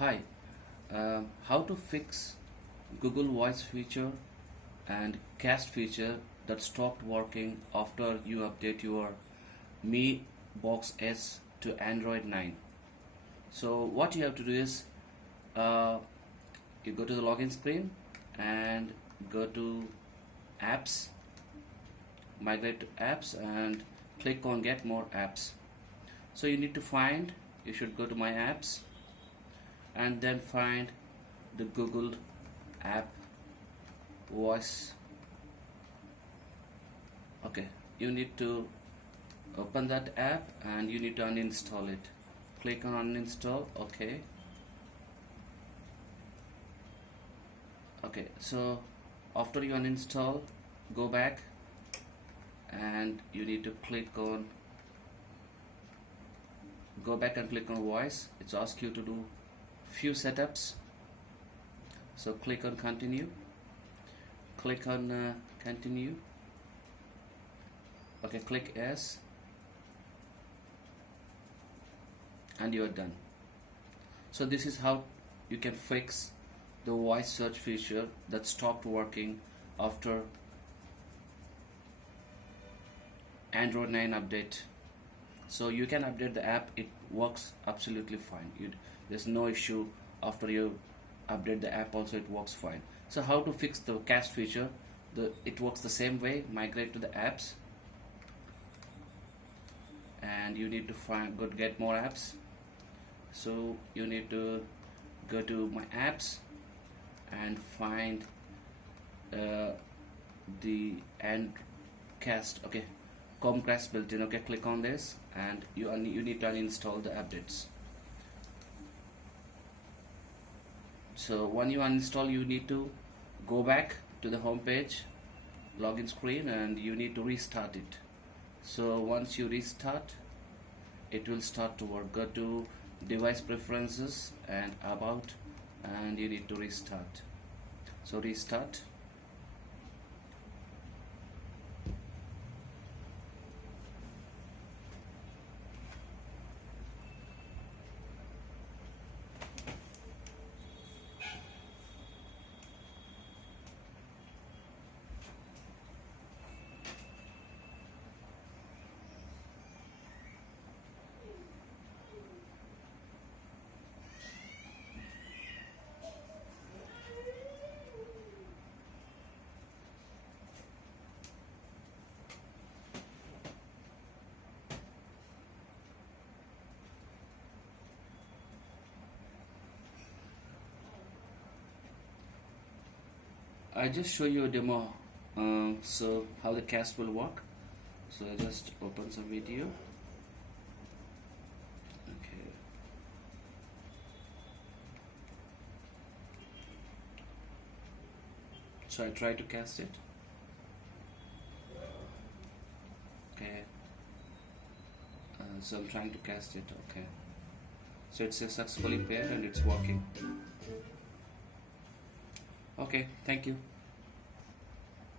Hi, how to fix Google Voice feature and Cast feature that stopped working after you update your MiBox S to Android 9. So what you have to do is uh, you go to the login screen and go to apps, migrate to apps and click on get more apps. So you need to find, you should go to my apps and then find the Google app voice. Okay, you need to open that app and you need to uninstall it. Click on uninstall. Okay, so after you uninstall, go back and you need to click on voice. It's asked you to do few setups, so click on continue, click on continue. Okay, click yes and you are done. So this is how you can fix the voice search feature that stopped working after Android 9 update. So you can update the app, it works absolutely fine. There's no issue. After you update the app also it works fine. So how to fix the cast feature? It works the same way. Migrate to the apps and you need to get more apps. So you need to go to my apps and find the cast. Okay, Chromecast built-in. Okay, click on this and you need to uninstall the updates. So when you uninstall, you need to go back to the home page, login screen, and you need to restart it. So once you restart, it will start to work. Go to device preferences and about, and you need to restart. So restart. I just show you a demo, so how the cast will work. So I just open some video. Okay. So I try to cast it. Okay. So I'm trying to cast it. Okay. So it's successfully paired and it's working. Okay, thank you.